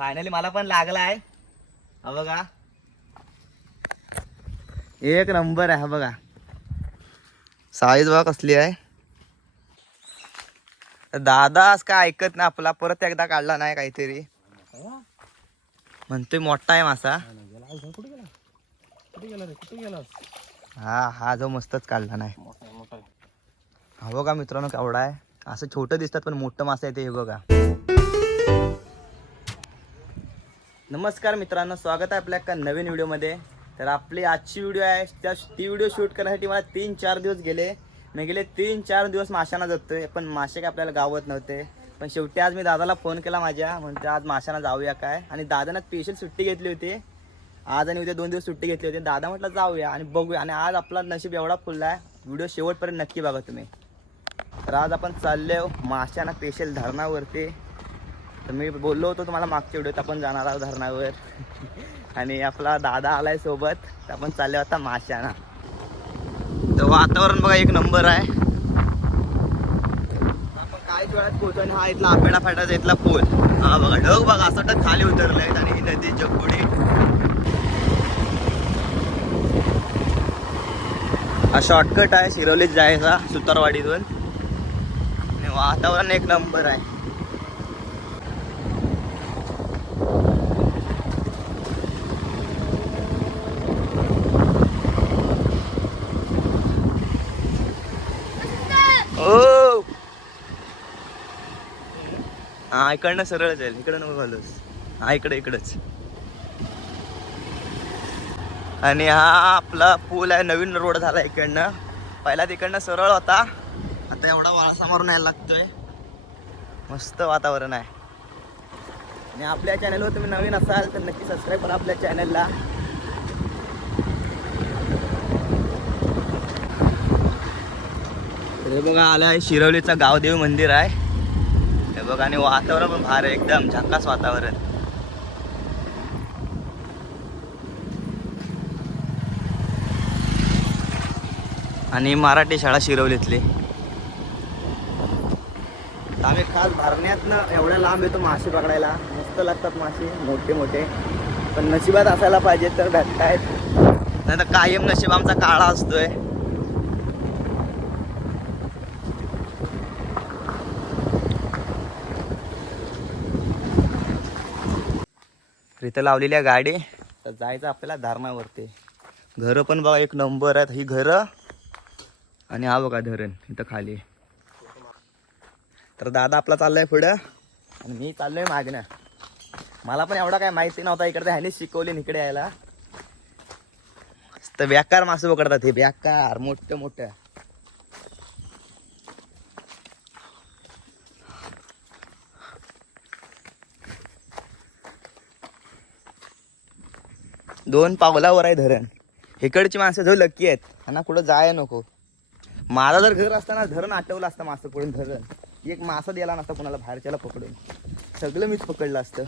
Finally मला पण लागला आहे हा बघा. एक नंबर आहे हा बघा. साईज बघा कसली आहे. दादा आज काय ऐकत नाही आपला परत एकदा काढला नाही काहीतरी. म्हणतोय मोठा आहे मासा. हा हा जो मस्तच काढला नाही. हा बघा मित्रांनो केवढा आहे. असं छोटं दिसतात पण मोठं मासा आहे ते हे बघा. नमस्कार मित्रांनो स्वागत आहे आपल्या एका नवीन व्हिडिओमध्ये. तर आपली आजची व्हिडिओ आहे त्या ती व्हिडिओ शूट करण्यासाठी मला तीन चार दिवस गेले. मी गेले तीन चार दिवस माशांना जातोय पण मासे काय आपल्याला गावत नव्हते. पण शेवटी आज मी दादाला फोन केला माझ्या म्हणते आज माशांना जाऊया काय. आणि दादानं स्पेशल सुट्टी घेतली होती. आज आणि उद्या दोन दिवस सुट्टी घेतली होती. दादा म्हटलं जाऊया आणि बघूया. आणि आज आपला नशीब एवढा फुलला आहे. व्हिडिओ शेवटपर्यंत नक्की बघा तुम्ही. तर आज आपण चाललो माशांना स्पेशल धरणावरती. तर मी बोललो होतो तुम्हाला मागच्या व्हिडिओत आपण जाणार आहोत धरणावर. आणि आपला दादा आलाय सोबत. तर आपण चालले आता माशाना तर वातावरण बघा एक नंबर आहे. आपण काय वेळात पोहोचू हा इथला आपेडा फाटाचा इथला पूल. हा बघा ढग बघा असं वाटत खाली उतरलंय. आणि ही नदी जगबुडी. हा शॉर्टकट आहे शिरवलीत जायचा सुतारवाडीतून. आणि वातावरण एक नंबर आहे. हा इकडनं सरळ जाईल इकडं नको घालूस हा इकडे इकडंच. आणि हा आपला पूल आहे नवीन रोड झाला इकडनं. पहिला तिकडनं सरळ होता. आता एवढा वाळसामोरून यायला लागतोय. मस्त वातावरण आहे. आणि आपल्या चॅनलवर तुम्ही नवीन असाल तर नक्की सबस्क्राईब करा आपल्या चॅनलला हे बघा आलं आहे शिरवलीचं गावदेव मंदिर आहे. हे बघ आणि वातावरण पण भार आहे एकदम झकास वातावरण. आणि मराठी शाळा शिरवलीतली. आम्ही खास भरण्यातनं एवढ्या लांब येतो मासे पकडायला. मस्त लागतात मासे मोठे मोठे. पण नशिबात असायला पाहिजे तर भेटतायत नाही तर कायम नशीब आमचा काळा असतोय. तर इथं लावलेली आहे गाडी. तर जायचं आपल्याला धारणावरती. घरं पण बघा एक नंबर आहेत ही घरं. आणि हा बघा धरण इथं खाली. तर दादा आपला चाललाय पुढं. आणि मी चाललोय मागणं मला पण एवढा काय माहिती नव्हता इकडे ह्याने शिकवले इकडे यायला. तर व्याकार मासे पकडतात हे व्याकार मोठं मोठं. दोन पावलावर आहे धरण. इकडची माणसं जो लकी आहेत त्यांना कुठं जाय नको. माझा जर घर असताना धरण आठवलं असतं मासं पडून धरण. एक मासा द्यायला नसता कोणाला बाहेरच्याला पकडून. सगळं मीच पकडलं असतं.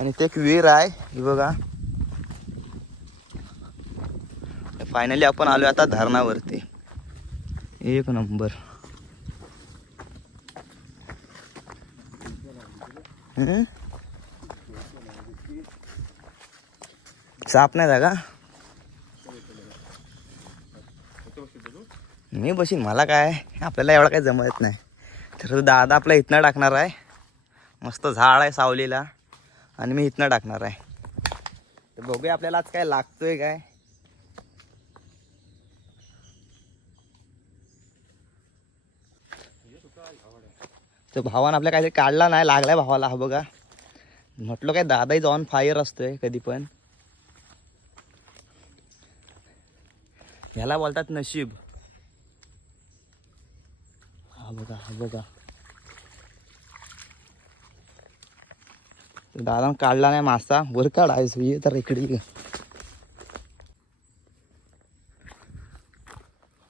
आणि ते एक विहीर आहे बघा. फायनली आपण आलो आता धरणावरती. एक नंबर. हं? साप नाही जागा मी बसीन मला काय? आपल्याला एवढं काही जमत नाही. तर दादा आपला इथनं टाकणार आहे. मस्त झाड आहे सावलीला. आणि मी इथनं टाकणार आहे. तर बघूया आपल्याला आज काय लागतोय काय. तर भावानं आपल्या काहीतरी काढला नाही लागलाय भावाला हा बघा. म्हटलं काय दादाही ऑन फायर असतोय कधी पण. ह्याला बोलतात नशीब. हा बघा हा बघा. दादा काढला नाही मासा वर काढायचो ये तर इकडे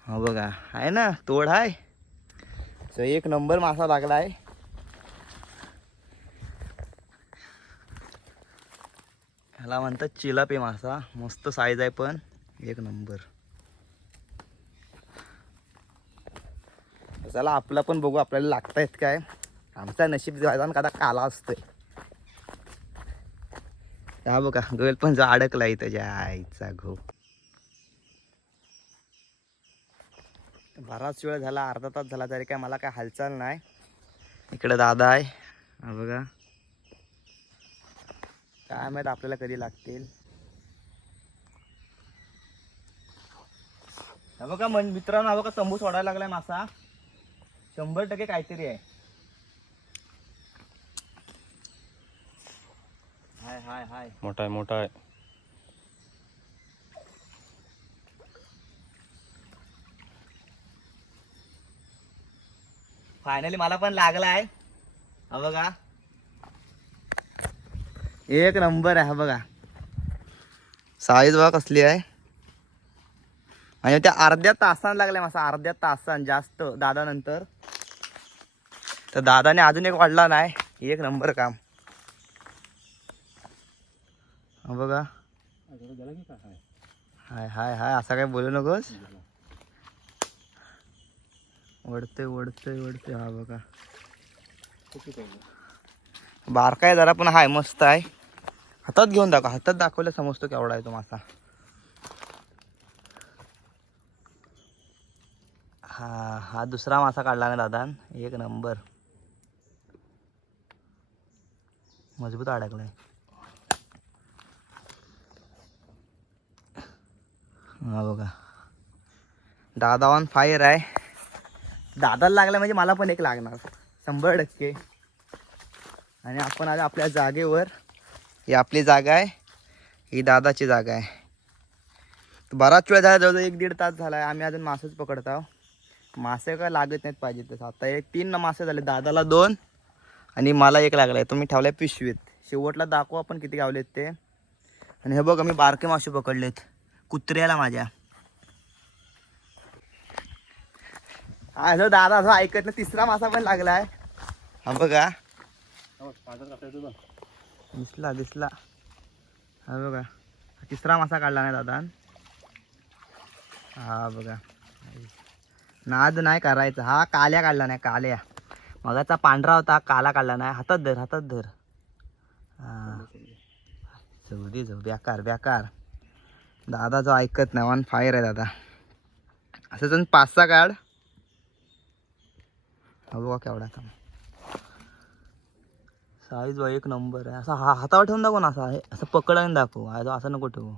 हा बघा आहे ना तोड आहे सो एक नंबर मासा लागला आहे ह्याला म्हणतात चिलापे मासा मस्त साईज आहे पण एक नंबर. चला आपला पण बघू आपल्याला लागतायत काय. आमचा नशीब जायचा कदा काला असतोय. हा बघा गोयल पण जो अडकला इथं त्याच्या आईचा घो बराच वेळ झाला अर्धा तास झाला तरी काय मला काय हालचाल नाही. इकडे दादा आहे. हा बघा. काय माहीत आपल्याला कधी लागतील. हा बघा मन मित्रांनो हा बघा तंबू सोडायला लागलाय मासा. शंभर टक्के काहीतरी आहे. हाय हाय हाय. मोठा आहे मोठा आहे. फायनली मला पण लागला आहे हा बघा. एक नंबर आहे हा बघा. साईज बघा कसली आहे. आणि त्या अर्ध्या तासान लागलाय मासा अर्ध्या तासान जास्त दादा नंतर तर दादाने अजून एक वाढला नाही. एक नंबर काम. बघा. हाय हाय हाय असा काय बोलू नकोस. वडते वडते वडते हा बघा. बारका आहे जरा पण हाय मस्त आहे. हातात घेऊन दाखव. हातात दाखवलं समजतो केवढा आहे तो मासा. हा हा दुसरा मासा काढला ना दादा एक नंबर. मजबूत अडकलाय. हा बघा. दादा ऑन फायर आहे. दादाला लागला म्हणजे मला पण एक लागणार. शंभर टक्के. आणि आपण आज आपल्या जागेवर ही आपली जागा आहे. ही दादाची जागा आहे. बराच वेळ झाला जवळजवळ एक दीड तास झाला. आहे आम्ही अजून मासेच पकडत आहोत. मासे काय लागत नाहीत पाहिजे तसं. आता एक तीन मासे झाले. दादाला दोन आणि मला एक लागला आहे तो मी ठेवला आहे पिशवीत. शेवटला दाखवू आपण किती गावलेत ते. आणि हे बघ मी बारके मासे पकडलेत. कुत्र्याला माझ्या. दादा असं ऐकत ना तिसरा मासा पण लागला आहे हा बघा. दिसला दिसला. हा बघा. तिसरा मासा काढला नाही दादा. हा बघा. नाद नाही करायचा. हा काल्या काढला नाही काल्या. मगाचा पांढरा होता काला काढला नाही. हातात धर हातात धर. जाऊ दे जाऊ बेकार बेकार. दादा जो ऐकत नाही वन फायर आहे दादा. असं जाऊन पाच सहा काढ बघा केवढा थांब साईज बा एक नंबर आहे. असा हा हातावर ठेवून दाखव ना असा आहे. असं पकडाने दाखव. हा जो असं नको ठेवू.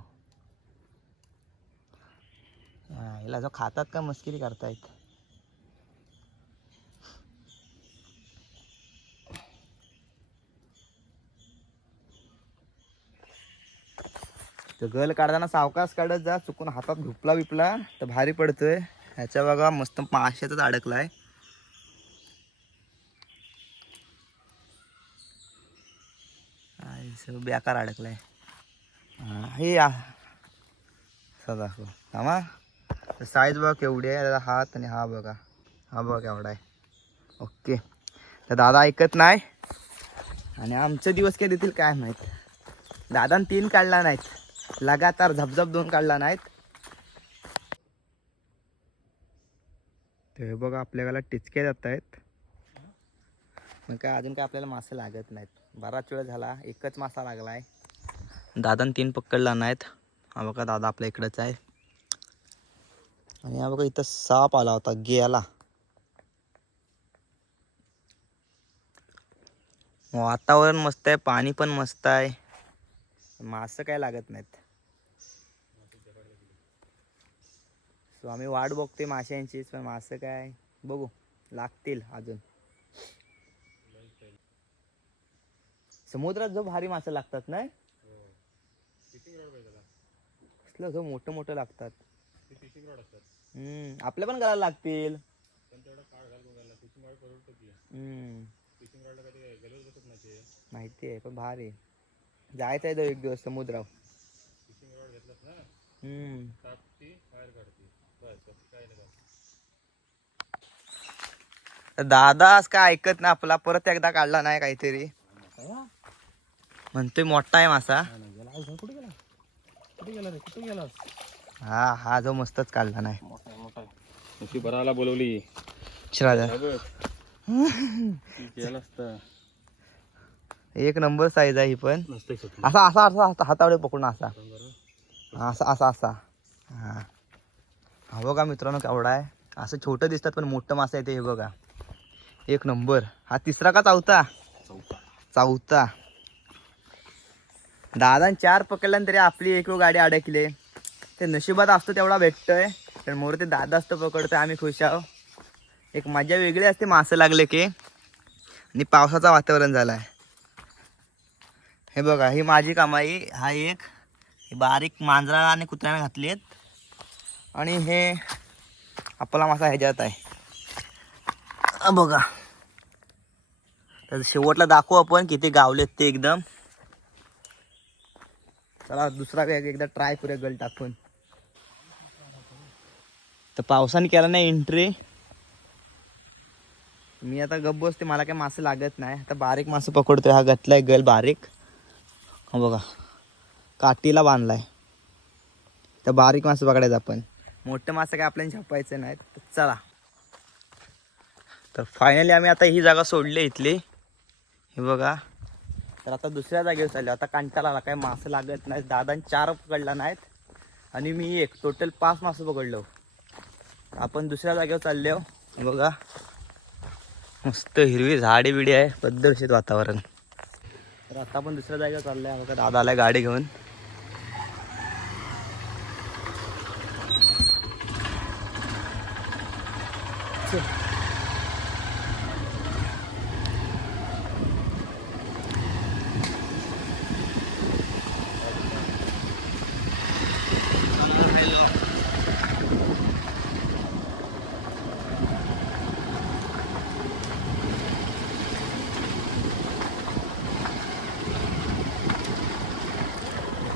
हा, याला जो खातात का मस्किरी करतायत? तर गल काढताना सावकाश काढत जा चुकून हातात घुपला बिपला तर भारी पडतोय. ह्याच्या बघा मस्त माशातच अडकलाय. आहे सगळं बेकार अडकलाय. हे सदा दाखव हो. थांबा. साईज बघा केवढी आहे दादा हात आणि हा बघा. हा बघा केवढा आहे. ओके. तर दादा ऐकत नाही. आणि आमचे दिवस काय देतील काय माहीत. दादान तीन काढला नाहीत. लगातार झपझप दोन काढला नाहीत. ते बघा आपल्याला टिचके जात आहेत. मग काय अजून काय आपल्याला मासे लागत नाहीत. बराच वेळ झाला एकच मासा लागलाय. दादान तीन पकडला नाहीत. हा बघा दादा आपल्या इकडंच आहे. आणि हा बघा इथं साप आला होता गेला. वातावरण मस्त आहे पाणी पण मस्त आहे. मासं काय लागत नाहीत. सो आम्ही वाट बघतोय माशांचीच पण मासं काय? बघू लागतील अजून. समुद्रात जो भारी मासे लागतात नाही? कसलं जो मोठं मोठं लागतात. हम्म आपल्या पण करायला लागतील. हम्म. माहिती आहे पण भारी. जायचं आहे तो एक दिवस समुद्रावर. हम्म. दादा आज काय ऐकत नाही आपला परत एकदा काढला नाही काहीतरी. म्हणतोय मोठा आहे मासा. हा हा जो मस्तच काढला नाही. बोलवली. श्राजा. एक नंबर साईज आहे ही पण. असा असा असा हाता- हातावडे पकडून असा. असा असा असा. हा. हा बघा मित्रांनो केवढा आहे. असं छोटं दिसतात पण मोठं मासा आहे ते हे बघा. एक नंबर. हा तिसरा का चौथा? चौथा. चौथा. दादा चार पकडल्यान तरी आपली एक गाडी अडकली. ते नशिबात असतो तेवढा भेटतोय. तर मोर ते दादा असतो पकडतोय आम्ही खुश आहो. एक मजा वेगळी असते मासे लागले की. आणि पावसाचं वातावरण झालं आहे हे बघा ही माझी कमाई हा एक. बारीक मांजरा आणि कुत्र्याने घातली आहेत. आणि हे आपला मासा ह्याच्यात आहे. बघा. तर शेवटला दाखवू आपण किती गावलेत ते एकदम. चला दुसरा एक- एकदा ट्राय करूया गल टाकून. तर पावसाने केला नाही एंट्री. मी आता गप्प बसते मला काय मासे लागत नाही. आता बारीक मासे पकडतोय हा घातलाय गल बारीक. बघा. काठीला बांधलाय. तर बारीक मासे पकडायचं आपण. मोठे मासे काय आपल्याला छापायचं नाहीत. तर चला. तर फायनली आम्ही आता ही जागा सोडली इथली. हे बघा. तर आता दुसऱ्या जागेवर चाललो आता कांटाला आला. काय मासे लागत नाहीत. दादा चार पकडला नाहीत. आणि मी एक. टोटल पाच मासे पकडलो. आपण दुसऱ्या जागेवर चाललो बघा. मस्त हिरवी झाडे बिडी आहे. पद्धतशीर वातावरण. तर आता आपण दुसऱ्या जागेवर चाललंय. आता दादा आलाय गाडी घेऊन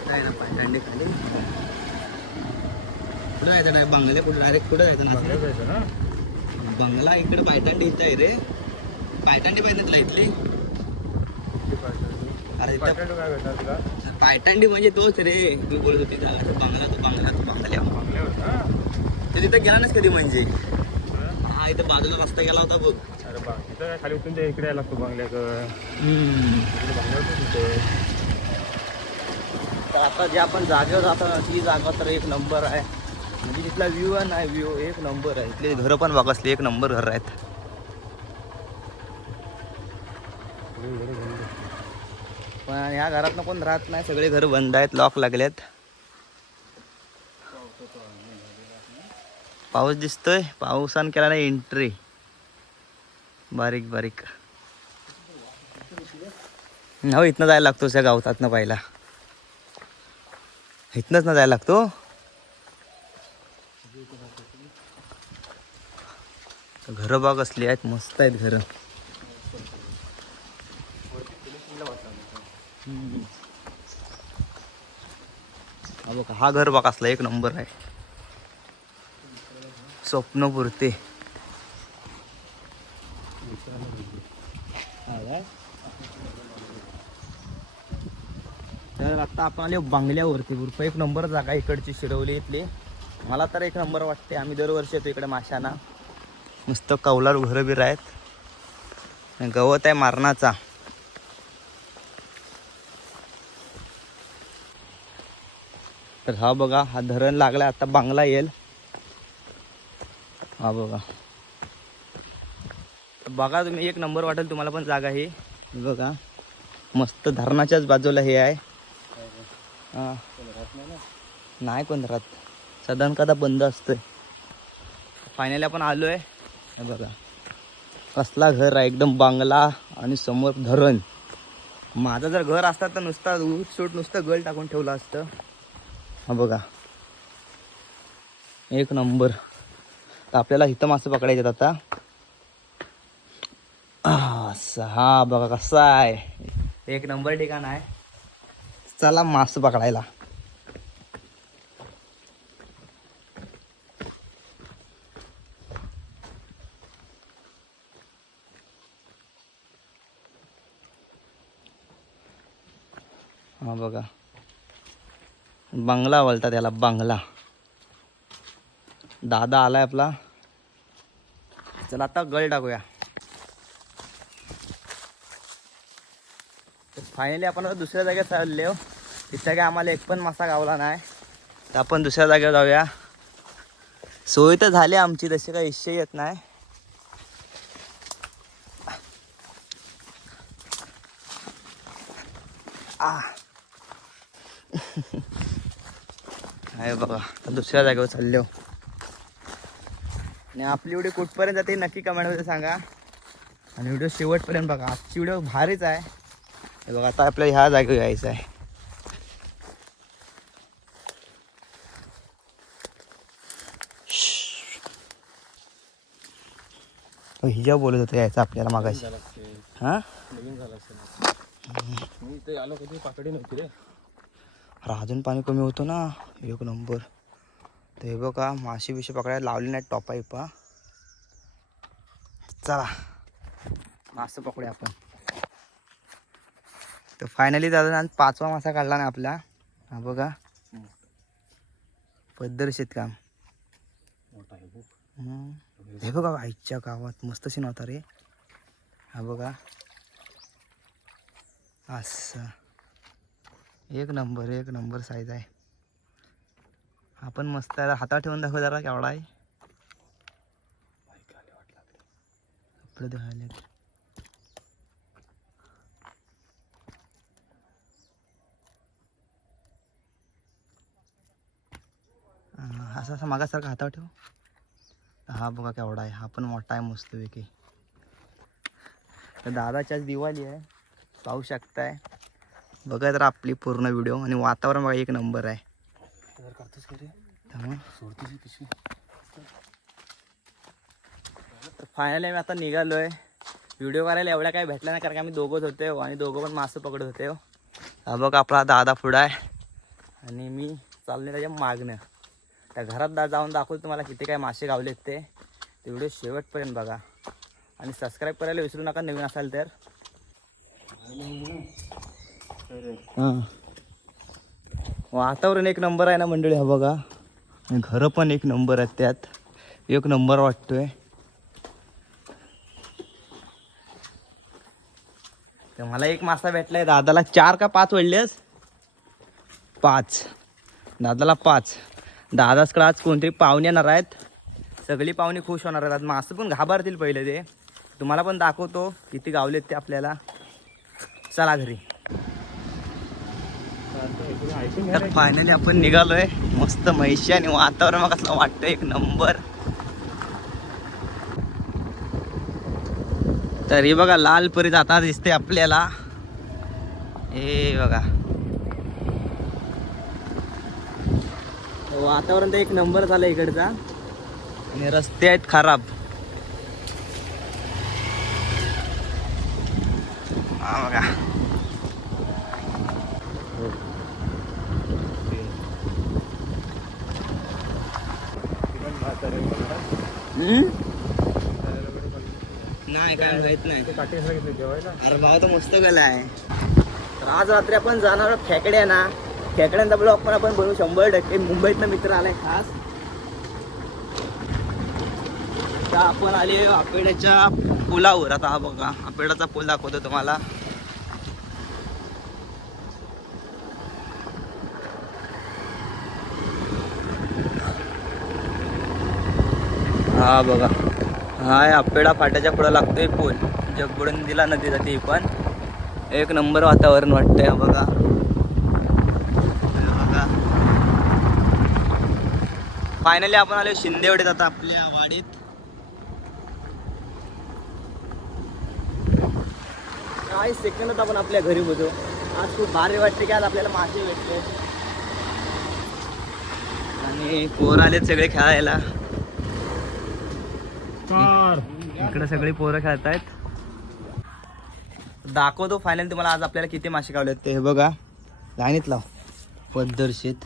जायचं पायथंडी खाली कुठं जायचं नाही बंगले कुठं डायरेक्ट कुठं जायचं ना? जायचं ना? बंगला इकडे पायथंडी इथं आहे रे. पायथंडी पाहिजे तुला इथली? अरे इथं काय भेटणार तुला? पायथंडी म्हणजे तोच रे. मी बोलत होती बंगला तो बंगला तो बंगल्या बंगल्यावर ना? तर तिथं गेला नाच कधी म्हणजे? हा? इथं बाजूला रस्ता गेला होता बघ. अरे बा इथं काय खाली उतरून ते इकडे यायला लागतो बंगल्याकडं. इकडे बंगल्यावर तिथे तर आता जे आपण जागेवर जातो ना ती जागा तर एक नंबर आहे. म्हणजे तिथला व्ह्यू आहे ना व्ह्यू एक नंबर आहे. इथले घरं पण बघ असले एक नंबर घर आहेत. पण ह्या घरात कोण राहत नाही सगळे घर बंद आहेत लॉक लागलेत. पाऊस दिसतोय पावसान केला नाही एंट्री बारीक बारीक. हो इथनं जायला लागतो त्या गावतातनं पाहिला इथनंच ना जायला लागतो? घरं बाग असली आहेत मस्त आहेत घरं. हा बघा हा घर बाग असला एक नंबर आहे. स्वप्नपूर्ती तर आता आपण आले बंगल्यावरती बुरपा. एक नंबर जागा इकडची शिरवली इथली. मला तर एक नंबर वाटते. आम्ही दरवर्षी येतो इकडे माशांना. मस्त कौलार घरं बिर आहेत गवत आहे मारणाचा. तर हा बघा हा धरण लागलाय आता बांगला येईल. हा बघा. बघा तुम्ही एक नंबर वाटेल तुम्हाला पण जागा ही. बघा. मस्त धरणाच्याच बाजूला हे आहे. नाही कोण राहत सदन कदा बंद असतोय. फायनली आपण आलोय. आहे बघा. कसला घर आहे एकदम बांगला आणि समोर धरण. माझं जर घर असतं तर नुसता ऊट सूट नुसतं गल टाकून ठेवलं असतं. हा बघा. एक नंबर. तर आपल्याला इथं मासे पकडायचे आहेत आता. हा बघा कसा आहे. एक नंबर ठिकाण आहे. चला मासे पकडायला. हा बघा. बंगला बोलतात त्याला बंगला. दादा आलाय आपला. चला आता गळ टाकूया. फायनली आपण दुसऱ्या जागेत चाललो तिथं हो. काय आम्हाला एक पण मासा गावला नाही. तर आपण दुसऱ्या जागेवर जाऊया. सोय तर झाली आमची तशी काही इश्य येत नाही. आहे बघा. दुसऱ्या जागेवर चाललो. आणि आपली व्हिडिओ कुठपर्यंत जाते नक्की कमेंटमध्ये सांगा. आणि व्हिडिओ शेवटपर्यंत बघा. आजची व्हिडिओ भारीच आहे. हे बघा आता आपल्या ह्या जागेवर यायचं आहे. हिजा बोलत होतं यायचं आपल्याला मागाशी. हां? नवीन झालं असेल. मी इथे आलो कधी? पाकडी नव्हती रे. अजून पाणी कमी होतं ना. एक नंबर. ते बघा माशी बिशी पकडायला लावली नाही टॉपा इपा चला मासं पकडूया आपण. तर फायनली दादा आज पाचवा मासा काढला ना आपला. हा बघा. पद्धतशीर काम हे बघा आईच्या गावात मस्त सीन होता रे. हा बघा. असं. एक नंबर एक नंबर साईज आहे. हा पण मस्त आहे हातात ठेवून दाखव जरा केवढा आहे. कपडे असं असं असा मागासारखा हातावर ठेव. हा बघा केवढा आहे. हा पण मोठा आहे मस्तपैकी. तर दादाच्याच दिवाळी आहे. पाहू शकताय. बघा तर आपली पूर्ण व्हिडिओ आणि वातावरण बघा एक नंबर आहे. ही. तर फायनली आम्ही आता निघालो आहे व्हिडिओ करायला एवढ्या काही भेटल्या नाही कारण की आम्ही दोघंच होते आणि दोघं पण मासे पकडत होते हा. बघा आपला दादा पुढं आहे. आणि मी चालले त्याच्या मागणं त्या घरात दा जाऊन दाखवतो तुम्हाला किती काय मासे गावलेत ते. ते व्हिडिओ शेवटपर्यंत बघा. आणि सबस्क्राईब करायला विसरू नका नवीन असाल तर. हां. वातावरण एक नंबर आहे ना मंडळी हा बघा. घर घरं पण एक नंबर आहेत त्यात. एक नंबर वाटतोय. तर मला एक मासा भेटलाय दादाला चार का पाच वडलेस पाच. दादाला पाच. दादाचकडे आज कोणतरी पाहुणे येणार आहेत. सगळी पाहुणे खुश होणार आहेत. आज पण घाबरतील पहिले ते. तुम्हाला पण दाखवतो किती गावलेत ते आपल्याला. चला घरी. तर फायनली आपण निघालोय. मस्त म्हैशी आणि वातावरण मग कसं वाटतं एक नंबर तर हे बघा लाल परी जाता दिसते आपल्याला. हे बघा. वातावरण तर एक नंबर झालं इकडचा. आणि रस्ते आहेत खराब. हा बघा हम्म? नाही काय माहीत नाही. अरे भाऊ तर मस्त गेला आहे. तर आज रात्री आपण जाणार आहोत खेकड्या ना. खेकड्यांचा ब्लॉग पण आपण बनवू. शंभर टक्के मुंबईतनं मित्र आलाय खास. तर आपण आले आपेड्याच्या पुलावर. आता हा बघा आपेड्याचा पूल दाखवतो तुम्हाला. हा बघा. हा आपेडा फाट्याच्या पुढं लागतोय पूल. जगबुडून दिला नदी जाते पण. एक नंबर वातावरण वाटतंय हा बघा. बघा. फायनली आपण आलो शिंदेवडीत आता आपल्या वाडीत. काही सेकंदात आपण आपल्या घरी बोलतो आज खूप भारी वाटते की आज आपल्याला मासे भेटते आणि पोर आलेत सगळे खेळायला कार इकडे सगळी पोरं खेळत आहेत दाखवतो फायनल तुम्हाला आज आपल्याला किती मासे गावले ते. हे बघा लाईनीत लाव. पद्धतशीत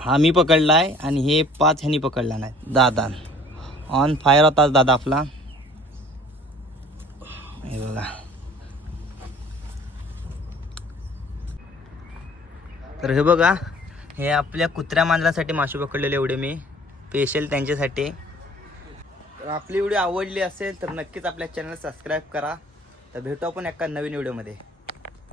हा मी पकडलाय आणि हे पाच ह्यानी पकडला नाही. दादा. ऑन फायर होताच दादा आपला. हे बघा. तर हे बघा हे आपल्या कुत्र्या मांजरासाठी मासे पकडलेले एवढे मी. स्पेशल त्यांच्यासाठी. तर आपली व्हिडिओ आवडली असेल तर नक्कीच आपल्या चॅनल सबस्क्राईब करा. तर भेटू आपण एका नवीन व्हिडिओमध्ये.